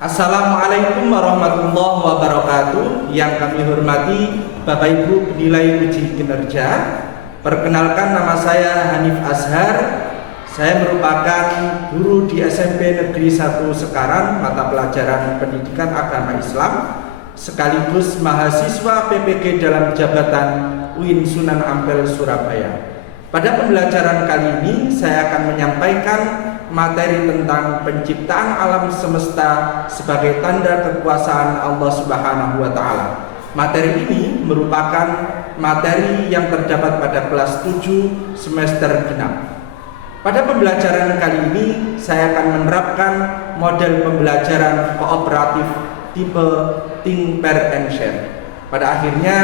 Assalamualaikum warahmatullahi wabarakatuh. Yang kami hormati Bapak Ibu penilai uji kinerja. Perkenalkan, nama saya Hanif Azhar. Saya merupakan guru di SMP Negeri 1 Sekaran, mata pelajaran Pendidikan Agama Islam, sekaligus mahasiswa PPG dalam jabatan UIN Sunan Ampel Surabaya. Pada pembelajaran kali ini saya akan menyampaikan materi tentang penciptaan alam semesta sebagai tanda kekuasaan Allah Subhanahu wa taala. Materi ini merupakan materi yang terdapat pada kelas 7 semester genap. Pada pembelajaran kali ini saya akan menerapkan model pembelajaran kooperatif tipe Think, Pair, and Share. Pada akhirnya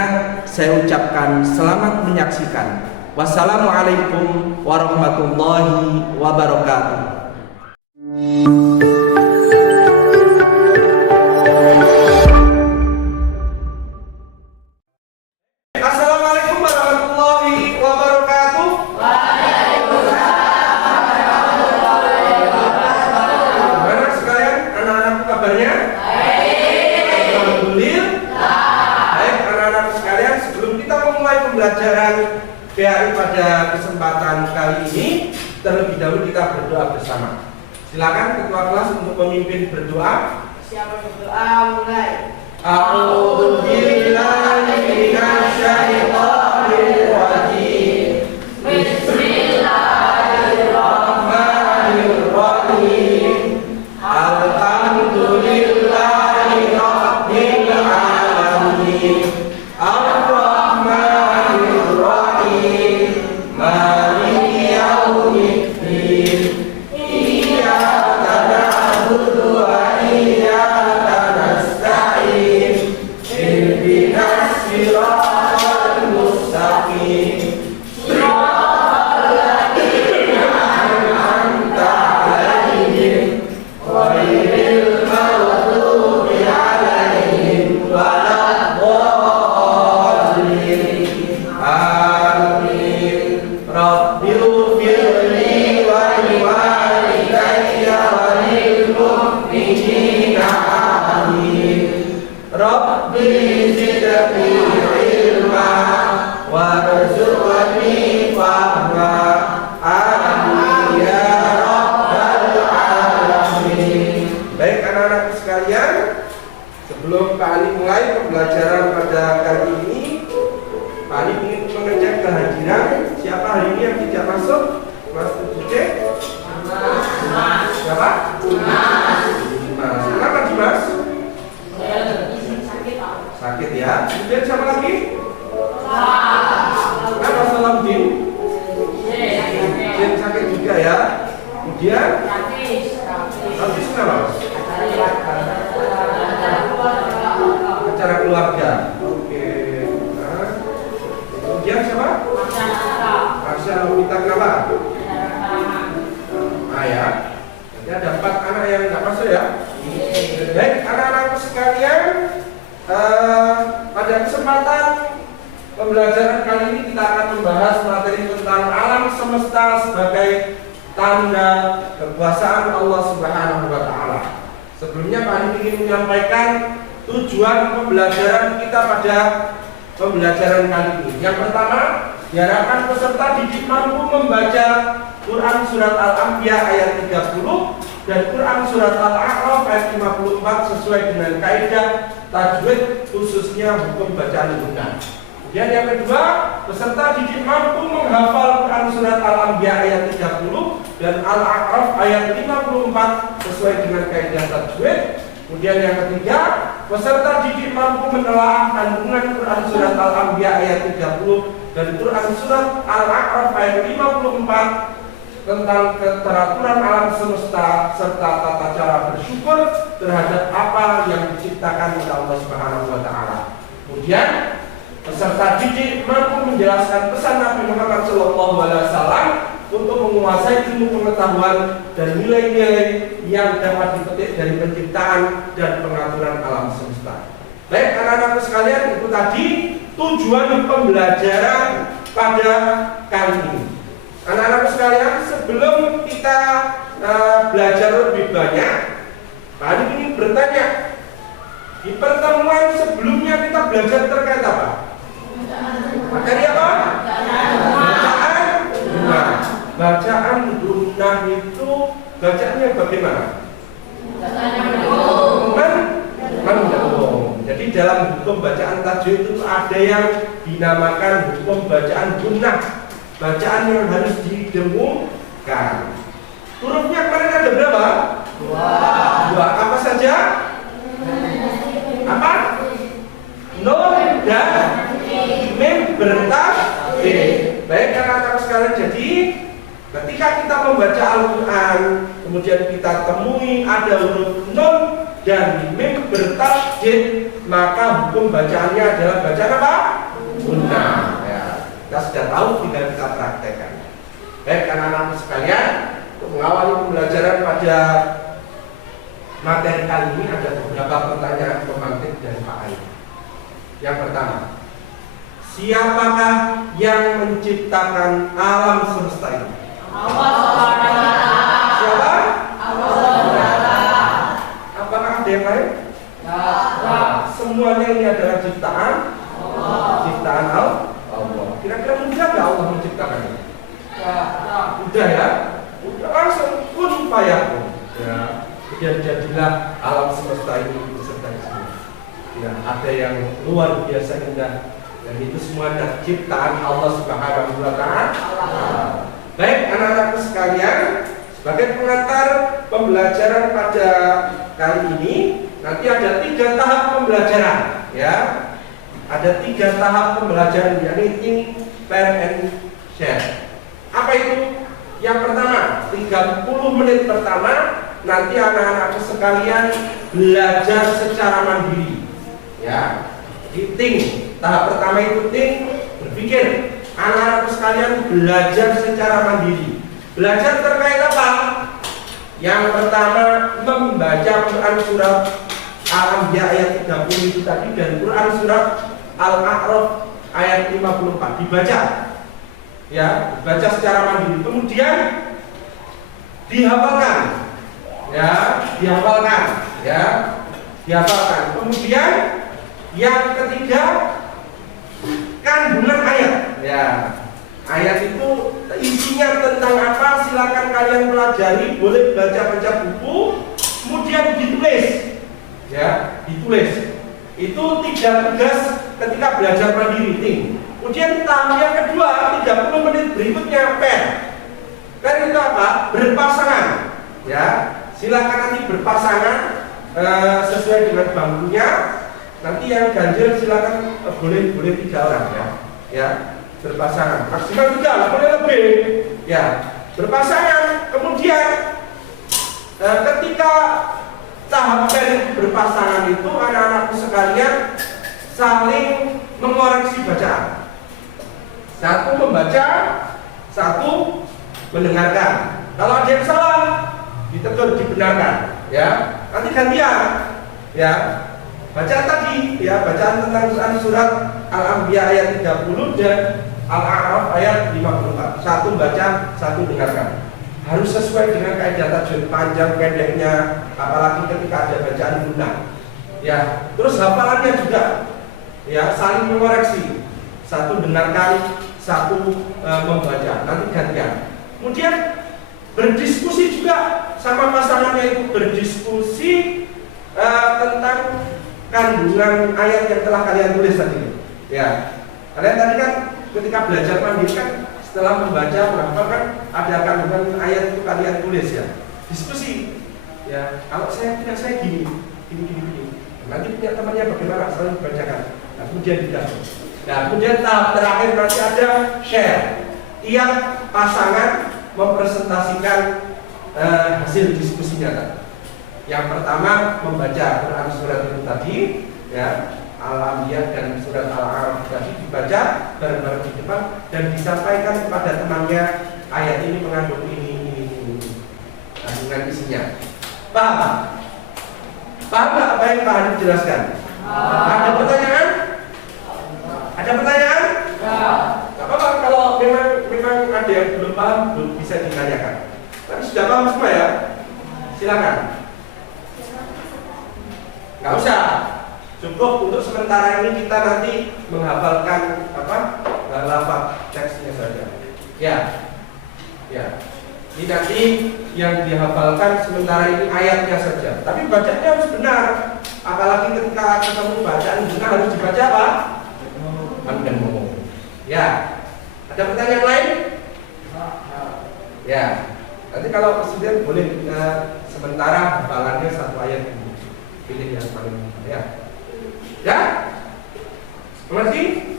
saya ucapkan selamat menyaksikan. Wassalamualaikum warahmatullahi wabarakatuh. Assalamualaikum warahmatullahi wabarakatuh. Gimana sekalian anak-anakku kabarnya? Baik. Alhamdulillah. Baik anak-anak sekalian, sebelum kita memulai pembelajaran PAI pada kesempatan kali ini, terlebih dahulu kita berdoa bersama. Silakan ketua kelas untuk memimpin berdoa. Siapa berdoa? Mulai. A'udzu billahi minasyaitonir rajim. Bismillahirrahmanirrahim. Alhamdulillahi rabbil alamin. Ar-Rahmanir Rahim. Maliki yaumiddin. Iyyaka na'budu wa iyyaka nasta'in. Ihdinas siratal mustaqim. Siratal ladzina an'amta 'alaihim ghairil maghdubi 'alaihim waladdallin. Amin. Rabbighfirli wa liwalidayya wa lil mu'minina amin. Rabbi zidni ilma warzuqni fahma. Amin ya rabbal alamin. Baik anak-anak sekalian, sebelum Pak Ali mulai pembelajaran pada kali ini, Pak Ali ingin mengecek kehadiran. Siapa hari ini yang tidak masuk? Kelas 7C? Siapa? Dimas. Kenapa Dimas? Sakit ya. Kemudian siapa lagi? Kenapa Salahuddin? Jin sakit juga ya. Kemudian habis kenapa? Acara keluarga. Oke. Nah. Kemudian siapa? Masya Lovita, kenapa? Ya. Jadi ada 4 anak yang nggak masuk ya. Baik anak-anakku sekalian, pada kesempatan pembelajaran kali ini kita akan membahas materi tentang alam semesta sebagai tanda kekuasaan Allah Subhanahu wa taala. Sebelumnya Pak Adi ingin menyampaikan tujuan pembelajaran kita pada pembelajaran kali ini. Yang pertama, diharapkan peserta didik mampu membaca Quran Surat Al-Anbiya ayat 30 dan Quran Surat Al-A'raf ayat 54 sesuai dengan kaidah tajwid, khususnya hukum bacaan guna. Kemudian yang kedua, peserta didik mampu menghafal Quran Surat Al-Anbiya ayat 30 dan Al-A'raf ayat 54 sesuai dengan kaidah tajwid. Kemudian yang ketiga, peserta didik mampu menelaah kandungan Quran Surat Al-Anbiya ayat 30 dan Quran Surat Al-A'raf ayat 54 tentang keteraturan alam semesta serta tata cara bersyukur terhadap apa yang diciptakan oleh Allah Subhanahu wa taala. Kemudian peserta didik mampu menjelaskan pesan Nabi Muhammad SAW untuk menguasai ilmu pengetahuan dan nilai-nilai yang dapat dipetik dari penciptaan dan pengaturan alam semesta. Baik anak-anakku sekalian, itu tadi tujuan pembelajaran pada kali ini. Anak-anak sekalian, sebelum kita belajar lebih banyak, Pak Adi ini bertanya, di pertemuan sebelumnya kita belajar terkait apa? Materi apa? Bacaan gunnah. Bacaan gunnah itu bacaannya bagaimana? Mendung. Jadi dalam hukum bacaan tajwid itu ada yang dinamakan hukum bacaan gunnah. Bacaan yang harus didengungkan. Hurufnya kemarin ada berapa? Dua. Apa saja? Apa? Nun dan mim bertasydid. Baik anak-anak sekalian, jadi ketika kita membaca Al-Quran, kemudian kita temui ada huruf nun dan mim bertasydid, maka hukum bacaannya adalah bacaan apa? Gunnah. Ya, kita sudah tahu, tinggal kita praktekkan. Baik anak-anak sekalian, untuk mengawali pembelajaran pada materi kali ini ada beberapa pertanyaan pemantik dari Pak Ayi. Yang pertama, siapakah yang menciptakan alam semesta ini? Siapa? Apakah ada yang lain? Semuanya ini adalah ciptaan Allah. Kira-kira mudah nggak Allah menciptakannya? Udah ya? Udah langsung kun fayakun. Ya. Kemudian jadilah alam semesta ini beserta semua. Ya, ada yang luar biasa indah dan itu semuanya ciptaan Allah Subhanahu wa Ta'ala. Baik anak-anak sekalian, sebagai pengantar pembelajaran pada kali ini, nanti ada 3 tahap pembelajaran, ya. Ada 3 tahap pembelajaran, yakni think, pair, and share. Apa itu? Yang pertama, 30 menit pertama, nanti anak-anak sekalian belajar secara mandiri, ya. Jadi think, tahap pertama itu think, berpikir. Anak-anak sekalian belajar secara mandiri. Belajar terkait apa? Yang pertama, membaca Quran surat Al-Anbiya ayat 30 itu tadi, dan Quran surat Al-A'raf ayat 54 dibaca. Ya, dibaca secara mandiri. Kemudian dihafalkan. Ya, dihafalkan, ya. Dihafalkan. Kemudian yang ketiga, kandungan ayat. Ya, ayat itu isinya tentang apa? Silakan kalian pelajari, boleh baca-baca buku, kemudian ditulis. Ya, ditulis. Itu 3 tugas ketika belajar mandiri. Kemudian tahap yang kedua, 30 menit berikutnya pair. Pair itu apa? Berpasangan. Ya, silakan nanti berpasangan sesuai dengan bangkunya. Nanti yang ganjil silakan boleh 3 orang, ya. Ya, berpasangan. Maksimal 3 lah, boleh lebih. Ya, berpasangan. Kemudian ketika tahap berpasangan itu anak-anakku sekalian saling mengoreksi bacaan. Satu membaca, satu mendengarkan. Kalau ada yang salah, ditegur, dibenarkan. Ya, nanti gantian. Ya, bacaan tadi, ya, bacaan tentang surat Al-Anbiya ayat 30 dan Al-A'raf ayat 54. Satu baca, satu dengarkan. Harus sesuai dengan kaidah tajwid, panjang pendeknya, apalagi ketika ada bacaan gunnah. Ya, terus hafalannya juga, ya, saling mengoreksi. Satu dengarkan, satu membaca. Nanti gantian. Kemudian berdiskusi juga sama pasangannya, itu berdiskusi tentang kandungan ayat yang telah kalian tulis tadi. Ya, kalian tadi kan ketika belajar mandiri kan setelah membaca menghafal kan ada kandungan ayat itu kalian tulis, ya. Diskusi. Ya, kalau saya gini. Nanti punya temannya bagaimana? Selalu dibacakan. Nah, kemudian didasar. Nah, kemudian tahap terakhir nanti ada share. Tiap pasangan mempresentasikan hasil diskusinya. Yang pertama membaca Quran surat itu tadi, ya, Al-Anbiya dan surat Al-A'raf tadi dibaca bareng-bareng di depan dan disampaikan kepada temannya, ayat ini mengandung ini kandungan isinya. Paham? Paham nggak apa yang Pak Hanif jelaskan? Ada pertanyaan? Ada pertanyaan? Gak apa-apa, kalau memang ada yang belum paham, bisa ditanyakan. Tapi sudah paham semua, ya? Silakan. Nggak usah. Cukup untuk sementara ini kita nanti menghafalkan lafaz teksnya saja. Ya. Ini nanti yang dihafalkan sementara ini ayatnya saja. Tapi bacanya harus benar. Apalagi ketika ketemu bacaan benar harus dibaca apa? Mendemo. Ya. Ada pertanyaan lain? Ya. Nanti kalau presiden boleh sementara hafalannya satu ayat dulu. Pilih yang paling mudah ya. Ya? Mengerti?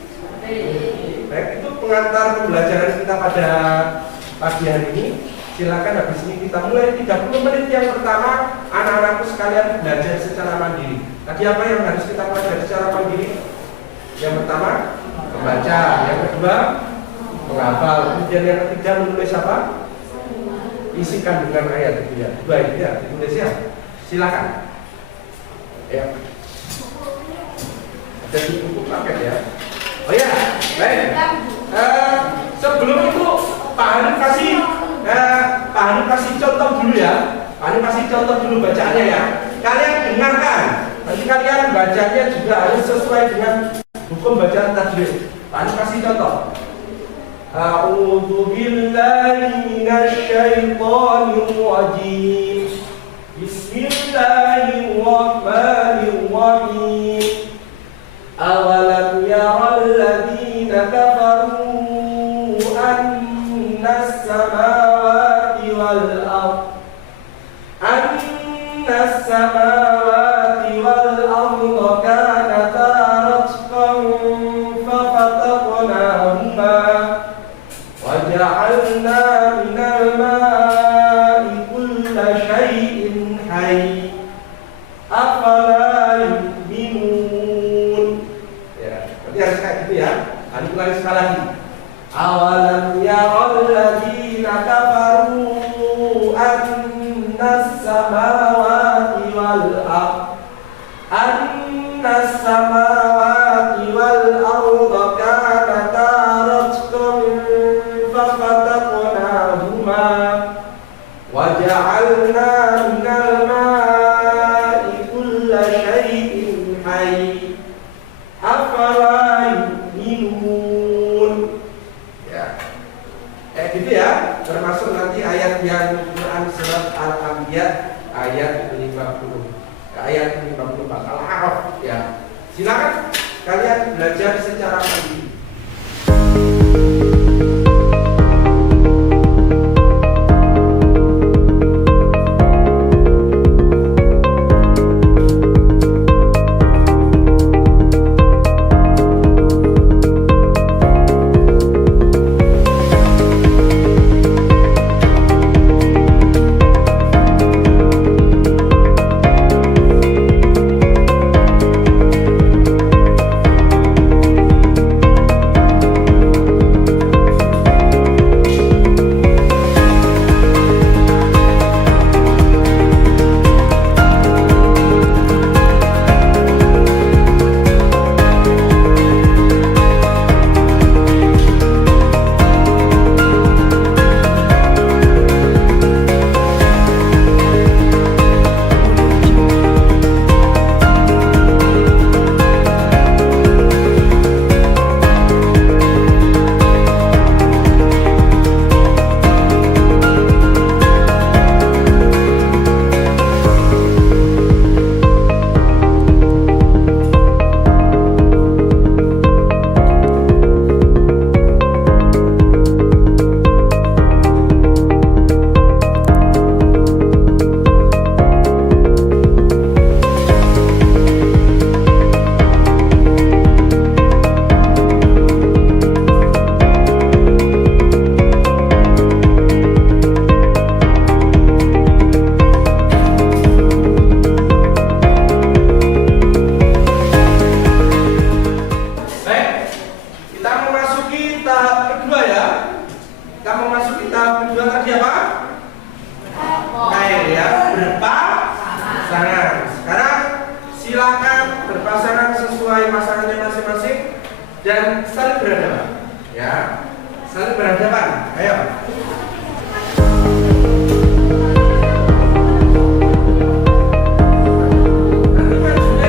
Baik, itu pengantar pembelajaran kita pada pagi hari ini. Silakan habis ini kita mulai 30 menit yang pertama anak-anakku sekalian belajar secara mandiri. Tadi apa yang harus kita pelajari secara mandiri? Yang pertama membaca, yang kedua menghafal, kemudian yang ketiga menulis apa? Isikan dengan ayat itu ya. Dua itu ya, ditulis ya. Silakan. Ya. Ada di buku paket ya. Oh ya, baik. Sebelum itu Pak Hanif kasih contoh dulu ya. Pak Hanif kasih contoh dulu bacaannya ya. Kalian dengarkan. Nanti kalian bacanya juga harus sesuai dengan hukum bacaan tajwid. Pak Hanif kasih contoh. A'udzu billahi minasy syaithanir rajim. Bismillahirrahmanirrahim. Awalam yaral ladzina kafaru annas samawati wal ardh kanata ratqan fafataqnahuma wa ja'alna minal ma'i kulla syai'in hayy afala yu'minun. Ya, berarti harus kayak gitu ya. Ada ulangi sekali lagi. Awalam yaral ladzina kafaru annas samawati wal ardh kanata ratqan fafataqnahuma wa ja'alna minal ma'i kulla syai'in hayy afala yu'minun. Ya. Kayak gitu ya, termasuk nanti ayat yang Quran surat Al-Anbiya ayat 50. Ayat 54 Al-A'raf ya. Silakan kalian belajar secara mandiri. Dan saling berhadapan, ya, saling berhadapan. Ayo. Nanti majunya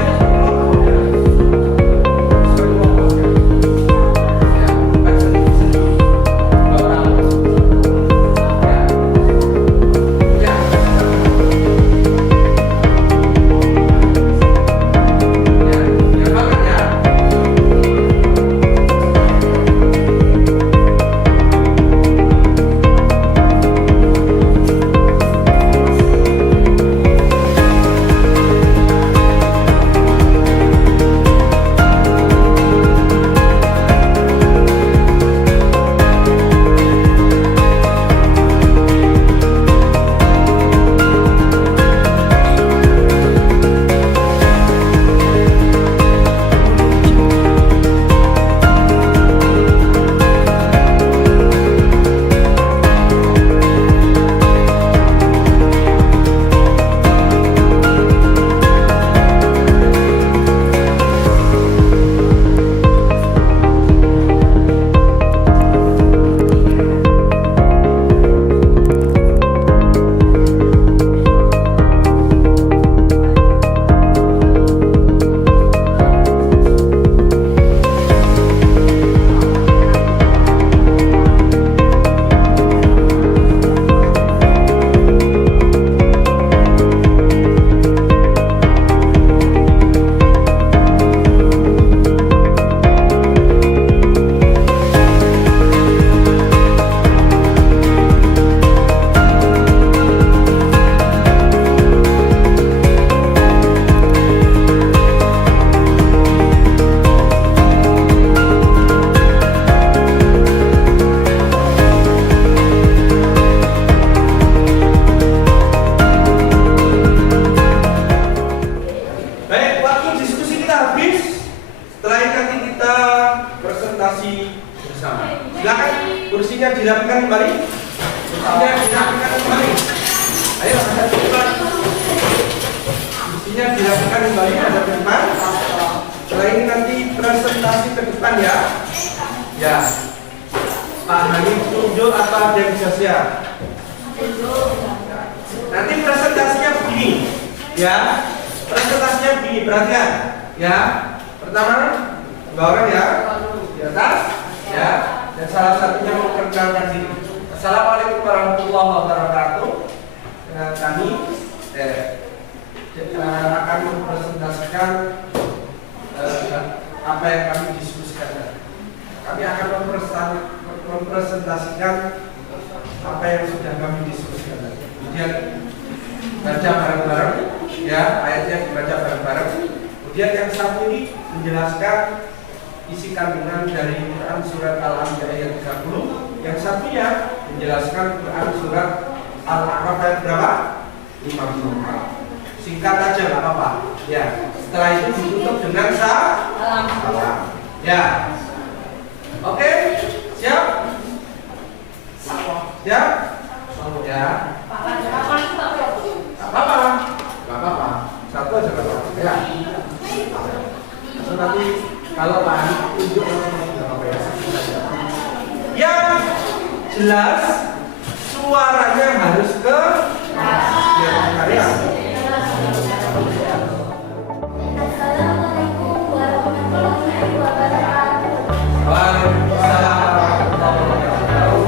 kita habis, setelah ini nanti kita presentasi bersama. Silakan kursinya dirapikan kembali. Kursinya dirapikan kembali. Ayo ada depan. Kursinya dirapikan kembali ada depan. Setelah ini nanti presentasi ke depan ya. Ya. Pak Hani tunjuk apa ada yang bisa siap? Nanti presentasinya begini, ya. Presentasinya begini, perhatikan, ya. Pertama, dua orang ya, di atas, ya. Dan salah satunya memperkenalkan diri. Assalamualaikum warahmatullahi wabarakatuh. Kami akan mempresentasikan apa yang kami diskusikan. Kami akan mempresentasikan apa yang sudah kami diskusikan. Kemudian baca bareng-bareng, ya, ayatnya dibaca bareng-bareng. Kemudian yang satu ini menjelaskan isi kandungan dari Quran surat Al-Anbiya ayat 30. Yang satunya menjelaskan Quran surat Al-A'raf ayat berapa? 54. Singkat aja, nggak apa-apa. Ya, setelah itu ditutup dengan salam. Ya. Oke, siap? Siap? Ya. Gak apa-apa. Satu aja nggak apa-apa. Ya. So, nanti kalau Pak Ani tunjuk nggak apa-apa ya. Yang jelas suaranya harus ke karya. Assalamualaikum warahmatullahi wabarakatuh. Waalaikumsalam warahmatullahi wabarakatuh.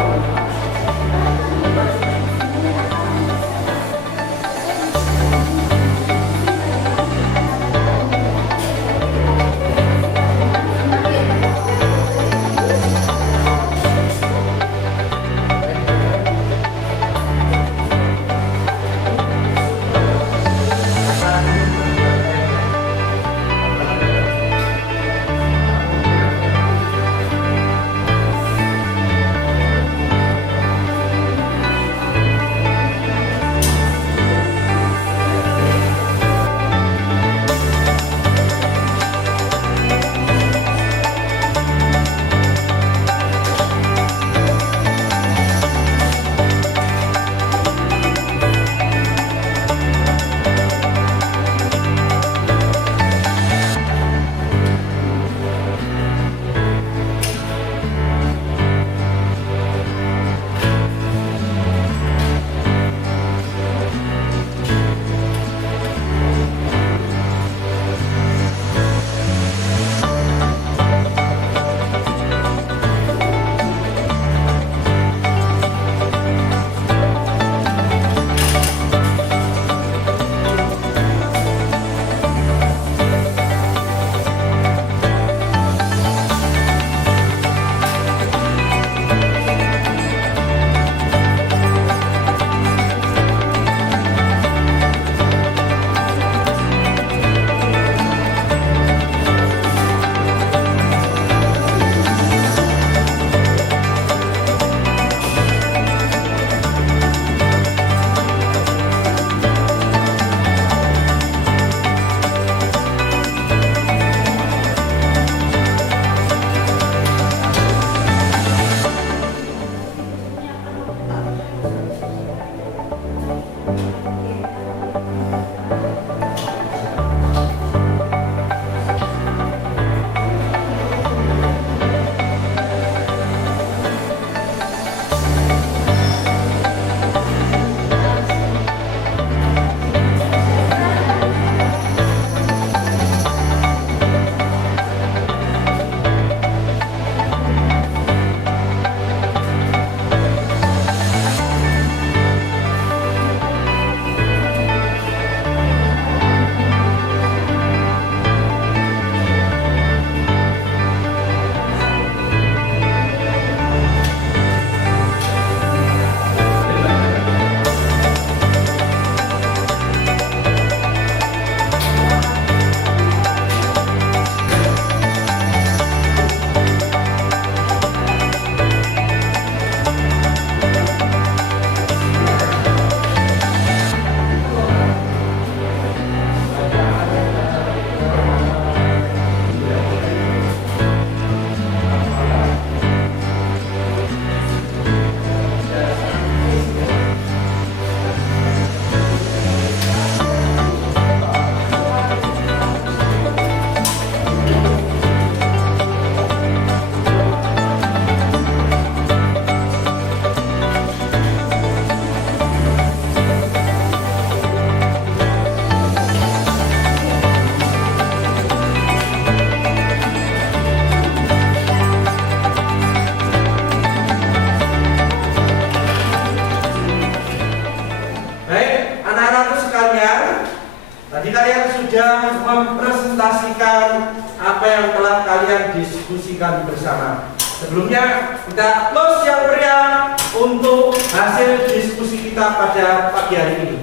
mempresentasikan apa yang telah kalian diskusikan bersama. Sebelumnya kita close yang meriah untuk hasil diskusi kita pada pagi hari ini.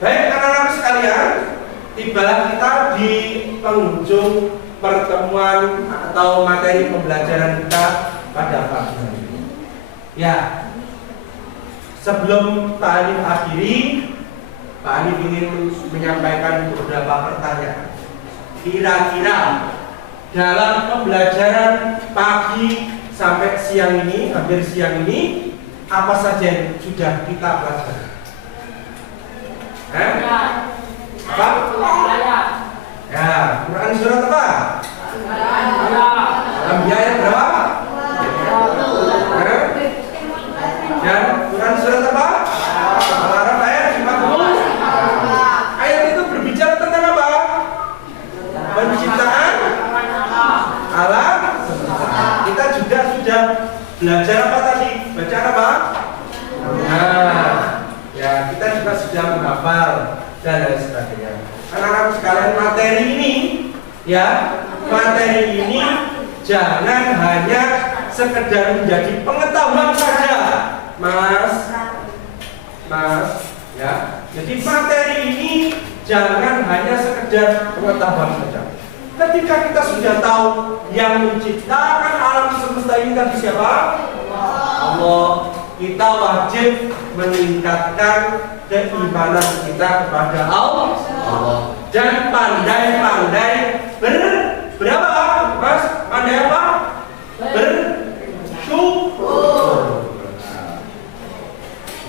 Baik anak-anak sekalian, tibalah kita di penghujung pertemuan atau materi pembelajaran kita pada pagi hari ini. Ya, sebelum Pak Alif akhiri, Pak Alif ingin menyampaikan beberapa pertanyaan. Kira-kira dalam pembelajaran pagi sampai siang ini, hampir siang ini, apa saja yang sudah kita pelajari? Apa? Ya, Quran surat apa? Al-Anbiya ayat berapa? Dan Quran surat apa? Al-Araf ayat 50. Ayat itu berbicara tentang apa? Penciptaan alam semesta. Kita juga sudah belajar apa tadi? Baca apa? Nah, ya kita juga sudah menghafal dan lain sebagainya. Anak-anak sekalian, materi ini ya, materi ini jangan hanya sekedar menjadi pengetahuan saja, Mas, ya. Jadi materi ini jangan hanya sekedar pengetahuan saja. Ketika kita sudah tahu yang menciptakan alam semesta ini tadi siapa? Allah. Kita wajib meningkatkan keimanan kita kepada Allah dan pandai-pandai berapa, Mas? Pandai apa? Bersyukur.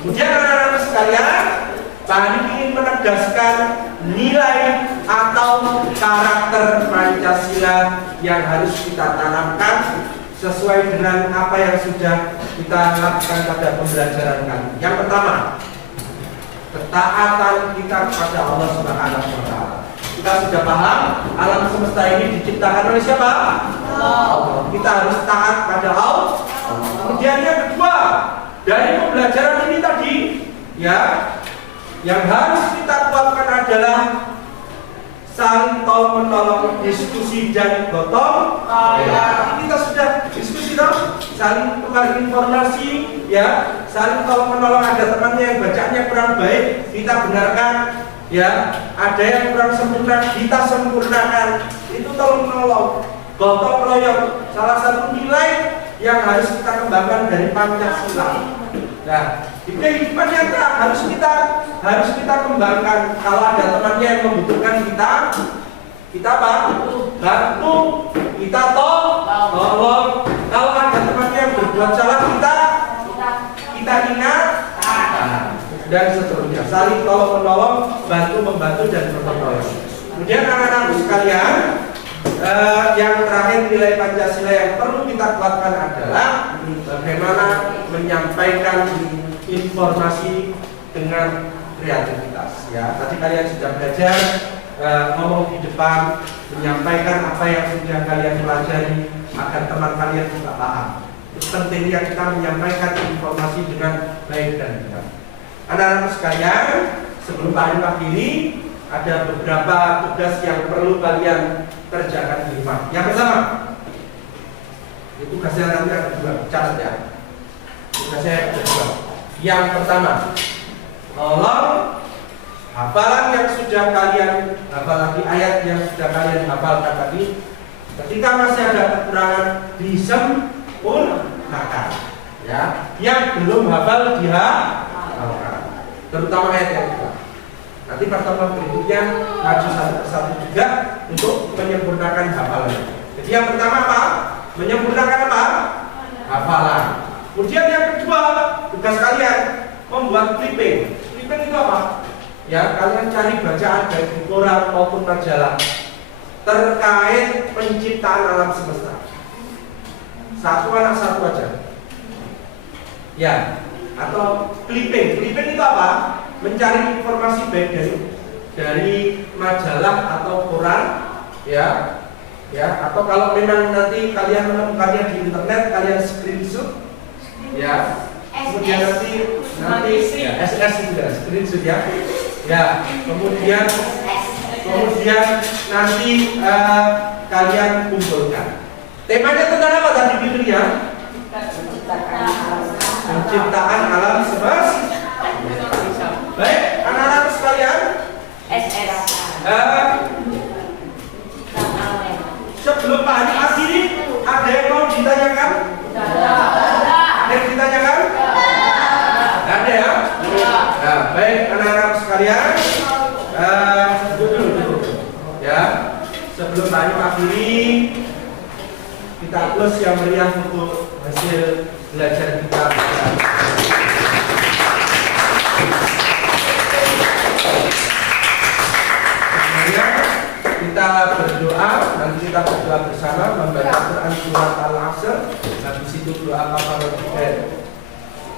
Kemudian anak-anak sekalian, tadi ingin menegaskan nilai atau karakter Pancasila yang harus kita tanamkan sesuai dengan apa yang sudah kita lakukan pada pembelajaran kali. Yang pertama, ketaatan kita kepada Allah Subhanahu wa Ta'ala. Kita sudah paham alam semesta ini diciptakan oleh siapa? Allah. Kita harus taat pada Allah. Kemudian yang kedua, dari pembelajaran ini tadi, ya, yang harus kita kuatkan adalah saling tolong menolong, diskusi dan gotong. Ya, kita sudah diskusi dong, saling tukar informasi, ya, saling tolong menolong. Ada temannya yang bacanya kurang baik, kita benarkan, ya. Ada yang kurang sempurna, kita sempurnakan. Itu tolong menolong, gotong royong. Salah satu nilai yang harus kita kembangkan dari Pancasila. Nah, di kehidupan nyata harus kita kembangkan. Kalau ada temannya yang membutuhkan kita apa? Bantu, kita tolong. Kalau ada temannya yang berbuat salah, kita ingat, dan seterusnya. Saling tolong menolong, bantu membantu dan gotong royong. Kemudian anak-anak sekalian, yang terakhir nilai Pancasila yang perlu kita kuatkan adalah bagaimana menyampaikan informasi dengan kreativitas. Ya, tadi kalian sudah belajar ngomong di depan, menyampaikan apa yang sudah kalian pelajari agar teman kalian juga paham. Pentingnya kita menyampaikan informasi dengan baik dan benar. Anak-anak sekalian, sebelum Pak Alif akhiri, ada beberapa tugas yang perlu kalian kerjakan di rumah. Yang pertama, itu tugasnya nanti ada dua, catat ya. Tugasnya ada dua. Yang pertama, tolong hafalan yang sudah kalian hafal lagi, ayat yang sudah kalian hafalkan tadi, ketika masih ada kekurangan disempurnakan. Ya, yang belum hafal dihafalkan. Terutama ayat yang kedua. Nanti pertemuan berikutnya maju satu persatu juga untuk menyempurnakan hafalan. Jadi yang pertama apa? Menyempurnakan apa? Hafalan. Kemudian yang kedua, tugas kalian membuat clipping. Clipping itu apa? Ya, kalian cari bacaan baik di koran maupun majalah terkait penciptaan alam semesta. Satu anak satu aja. Ya, atau clipping. Clipping itu apa? Mencari informasi baik dari majalah atau koran, ya, atau kalau memang nanti kalian menemukannya di internet, kalian screenshot, ya, kemudian nanti ya, SS itu ya, screenshot ya, Ya, kemudian nanti kalian kumpulkan. Temanya tentang apa tadi Fitria? Penciptaan alam semesta. Baik, anak-anak sekalian. Sebelum Pak Hani akhiri, ada yang mau ditanyakan? Ada yang ditanyakan? Ada ya? Nah, baik anak-anak sekalian, duduk. Ya, sebelum Pak Hani akhiri, kita close yang meriah untuk hasil belajar kita. Kita berdoa, nanti kita berdoa bersama membaca Quran surat Al-Asr, habis itu doa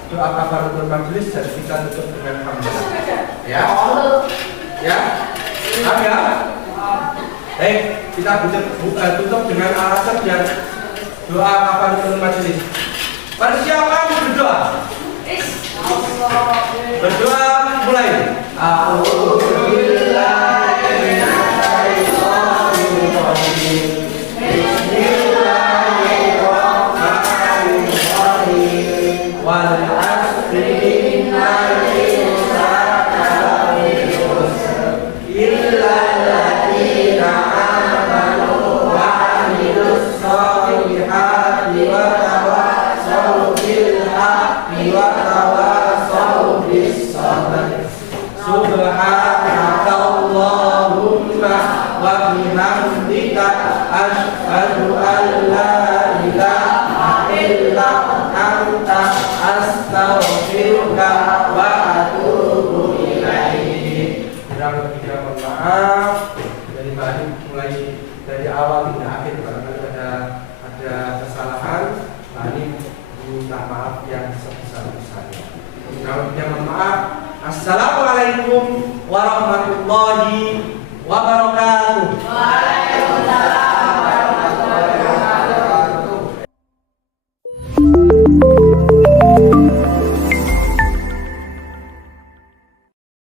kafaratul majelis dan kita tutup dengan hamdalah. Ya? Ya? Ada? Baik, kita tutup dengan Al-Asr dan doa kafaratul majelis. Persiapan berdoa. Berdoa mulai. Assalamualaikum